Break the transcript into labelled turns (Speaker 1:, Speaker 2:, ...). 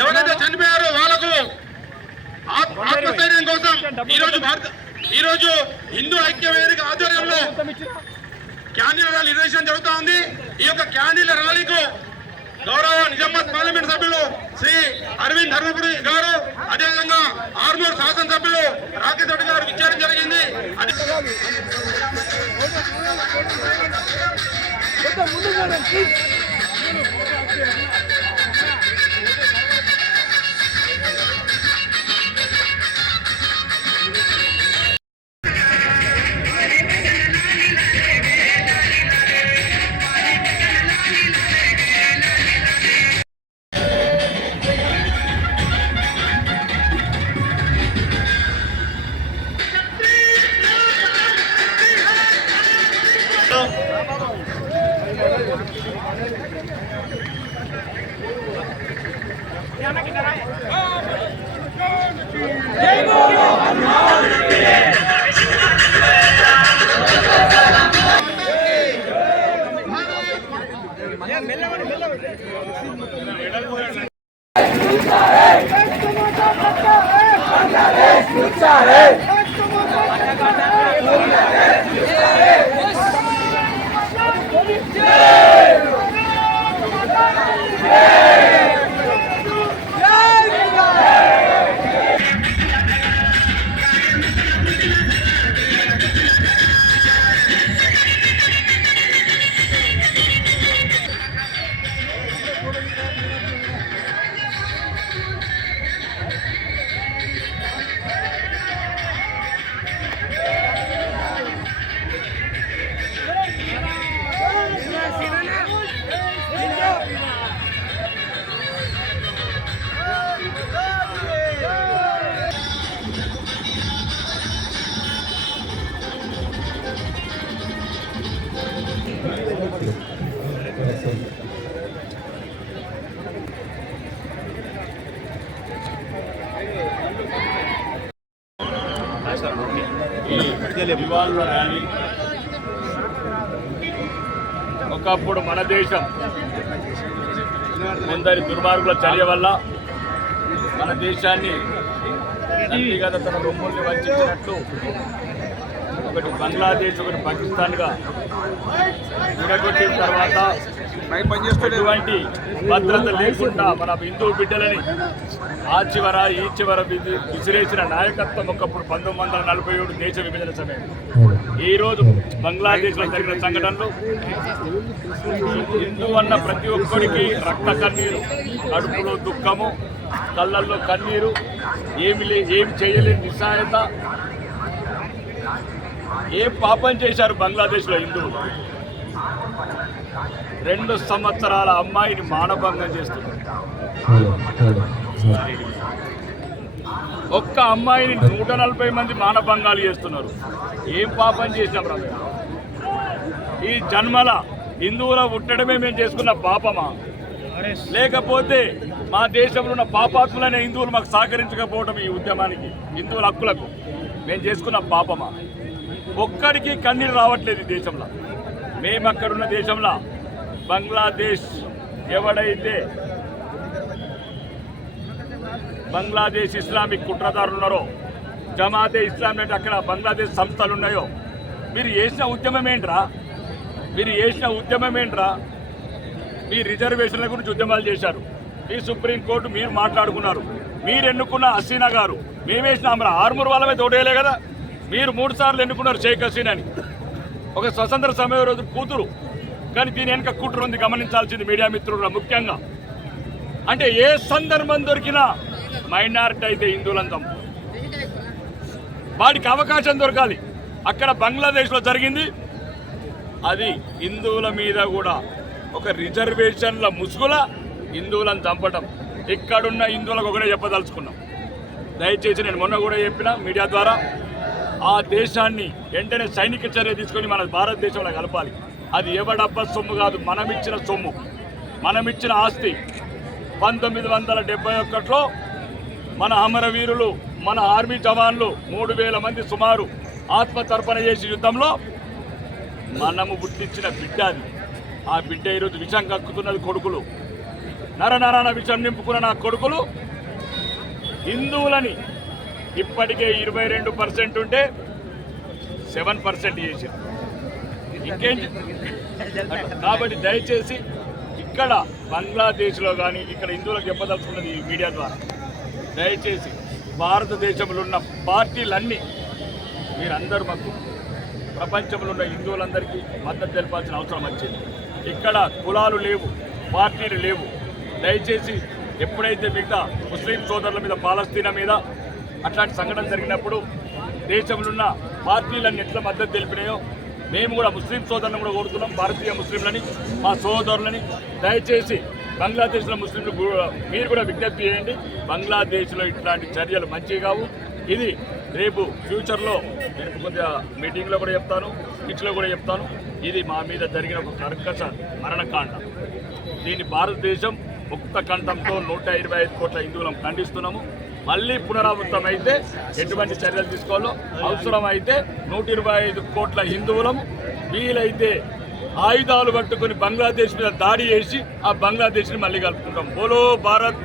Speaker 1: ఎవరైతే చనిపోయారో వాళ్ళకు ఆత్- ఆత్మస్థైర్యం కోసం ఈ రోజు భారత ఈ రోజు హిందూ ఐక్య వేదిక ఆధ్వర్యంలో క్యాండిల్ ర్యాలీ నిర్వహించడం జరుగుతా ఉంది. ఈ యొక్క క్యాండిల్ ర్యాలీకు గౌరవ నిజామాబాద్ పార్లమెంట్ సభ్యులు శ్రీ అరవింద్ ధర్మపురి గారు అదేవిధంగా ఆర్మూర్ శాసనసభ్యులు రాకేష్ రెడ్డి గారు విచ్చేయడం జరిగింది. முன்னுக்கு అదే
Speaker 2: నివాళుల ర్యాలీ ఒకప్పుడు మన దేశం కొందరి దుర్మార్గుల చర్య వల్ల మన దేశాన్ని వ్యక్తిగత తన రొమ్ముల్ని వంచినట్టు ఒకటి బంగ్లాదేశ్ ఒకటి పాకిస్తాన్గా విడగొట్టిన తర్వాత ఎటువంటి భద్రత లేకుండా మన హిందూ బిడ్డలని ఆ చివర ఈ చివర విసిరేసిన నాయకత్వం ఒకప్పుడు పంతొమ్మిది వందల నలభై ఏడు దేశ విభజన సమయం. ఈ రోజు బంగ్లాదేశ్లో జరిగిన సంఘటనలు హిందూ అన్న ప్రతి ఒక్కరికి రక్త కన్నీరు కడుపులో దుఃఖము కళ్ళల్లో కన్నీరు ఏమి లే ఏమి చేయలేని నిస్సాయత. ఏం పాపం చేశారు బంగ్లాదేశ్లో హిందువులు? రెండు సంవత్సరాల అమ్మాయిని మానభంగం చేస్తున్నారు ఒక్క అమ్మాయిని నూట నలభై మంది మానభంగాలు చేస్తున్నారు. ఏం పాపం చేసినాం రా ఈ జన్మల హిందువుల పుట్టడమే మేము చేసుకున్న పాపమా? లేకపోతే మా దేశంలో ఉన్న పాపాత్ములైన హిందువులు మాకు సహకరించకపోవడం ఈ ఉద్యమానికి హిందువుల హక్కులకు. మేము చేసుకున్న పాపమా? ఒక్కడికి కన్నీరు రావట్లేదు ఈ దేశంలో. మేము అక్కడున్న దేశంలో బంగ్లాదేశ్ ఎవడైతే బంగ్లాదేశ్ ఇస్లామిక్ కుట్రదారులు ఉన్నారో జమాతే ఇస్లాం అంటే అక్కడ బంగ్లాదేశ్ సంస్థలు ఉన్నాయో మీరు చేసిన ఉద్యమం ఏంట్రా? మీరు చేసిన ఉద్యమం ఏంట్రా? మీ రిజర్వేషన్ల గురించి ఉద్యమాలు చేశారు. ఈ సుప్రీంకోర్టు మీరు మాట్లాడుకున్నారు. మీరు ఎన్నుకున్న హసీనా గారు మేమేసిన ఆర్మూర్ వాళ్ళమే తోడేయలే కదా. మీరు మూడు సార్లు ఎన్నుకున్నారు షేక్ హసీనాని. ఒక స్వతంత్ర సమయ రోజు కూతురు. కానీ దీని వెనుక కుట్ర ఉంది గమనించాల్సింది మీడియా మిత్రులు ముఖ్యంగా. అంటే ఏ సందర్భం దొరికినా మైనారిటీ అయితే హిందువులంతం వాడికి అవకాశం దొరకాలి. అక్కడ బంగ్లాదేశ్లో జరిగింది. అది హిందువుల మీద కూడా ఒక రిజర్వేషన్ల ముసుగుల హిందువులను చంపటం. ఇక్కడున్న హిందువులకు ఒకటే చెప్పదలుచుకున్నాం. దయచేసి నేను మొన్న కూడా చెప్పిన మీడియా ద్వారా. ఆ దేశాన్ని వెంటనే సైనిక చర్య తీసుకొని మన భారతదేశంలో కలపాలి. అది ఎవడబ్బ సొమ్ము కాదు మనమిచ్చిన సొమ్ము. మనమిచ్చిన ఆస్తి. పంతొమ్మిది వందల డెబ్బై ఒకటిలో మన అమరవీరులు మన ఆర్మీ జవాన్లు మూడు వేల మంది సుమారు ఆత్మతర్పణ చేసి యుద్ధంలో మనము పుట్టించిన బిడ్డ అది. ఆ బిడ్డ ఈరోజు విషం కక్కుతున్నది కొడుకులు. నరనరాన విషం నింపుకున్న నా కొడుకులు హిందువులని ఇప్పటికే ఇరవై రెండు పర్సెంట్ ఉంటే సెవెన్ పర్సెంట్ చేసింది ఇంకేం కాబట్టి దయచేసి ఇక్కడ బంగ్లాదేశ్లో కానీ ఇక్కడ హిందువులకు చెప్పదలుచుకున్నది ఈ మీడియా ద్వారా దయచేసి భారతదేశంలో ఉన్న పార్టీలన్నీ మీరందరూ మాకు ప్రపంచంలో ఉన్న హిందువులందరికీ మద్దతు తెలపాల్సిన అవసరం వచ్చింది. ఇక్కడ కులాలు లేవు పార్టీలు లేవు. దయచేసి ఎప్పుడైతే మిగతా ముస్లిం సోదరుల మీద పాలస్తీనా మీద అట్లాంటి సంఘటన జరిగినప్పుడు దేశంలో ఉన్న పార్టీలన్నీ ఎట్లా మద్దతు తెలిపినాయో మేము కూడా ముస్లిం సోదరులను కూడా కోరుతున్నాం భారతీయ ముస్లింలని మా సోదరులని. దయచేసి బంగ్లాదేశ్లో ముస్లింలు మీరు కూడా విజ్ఞప్తి చేయండి బంగ్లాదేశ్లో ఇట్లాంటి చర్యలు మంచివి కావు. ఇది రేపు ఫ్యూచర్లో నేను కొద్దిగా మీటింగ్లో కూడా చెప్తాను స్పీచ్లో కూడా చెప్తాను. ఇది మా మీద జరిగిన ఒక కర్కశ మరణకాండ. దీన్ని భారతదేశం ముక్త కంఠంతో నూట ఇరవై ఐదు కోట్ల హిందువులను ఖండిస్తున్నాము. మళ్ళీ పునరావృతం అయితే ఎటువంటి చర్యలు తీసుకోవాలో అవసరమైతే నూట ఇరవై ఐదు కోట్ల హిందువులము వీలైతే ఆయుధాలు పట్టుకుని బంగ్లాదేశ్ మీద దాడి చేసి ఆ బంగ్లాదేశ్ని మళ్ళీ కలుపుకుంటాం. బోలో భారత్